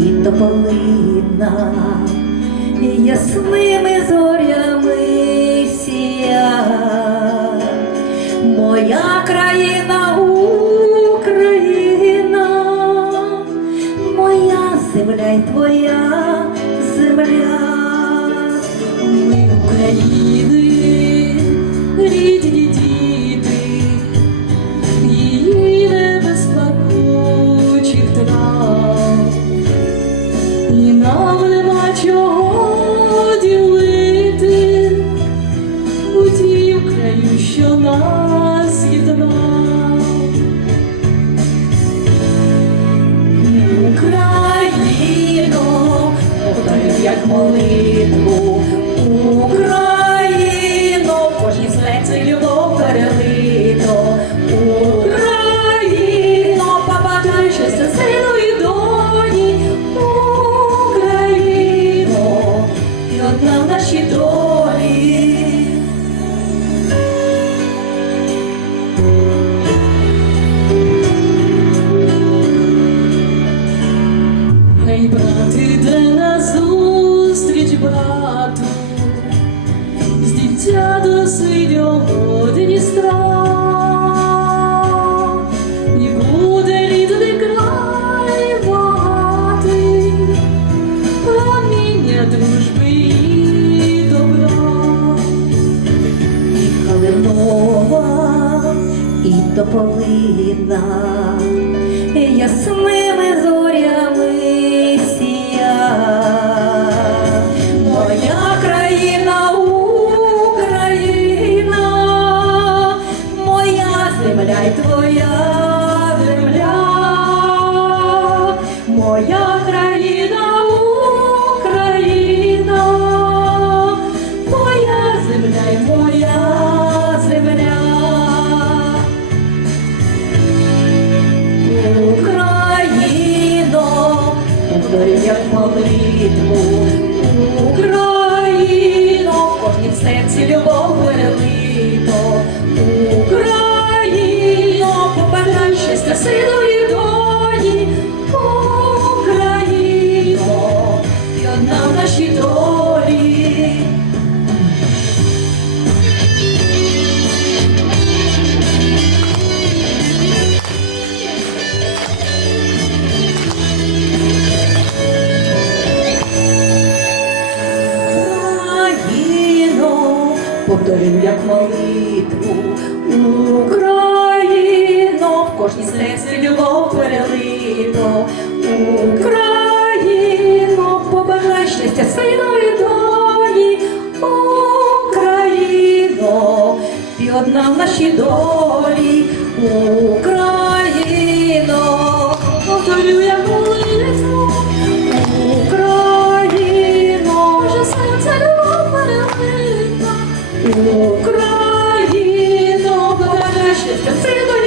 і тополина ясними зорями сія, моя країна Україна, моя земля й твоя земля, ми України. Molino. З дитя до Дністра, і буде рідний край дружби і добра. і калинова, і тополина, ясними зорями любов перелито, Україно, побажай щастя сину Повторюю як молитву, Україно, в кожній серці любов перелито, Україно, побажай щастя сину і Україно, і одна в нашій долі, Україно, Україно, щастя сину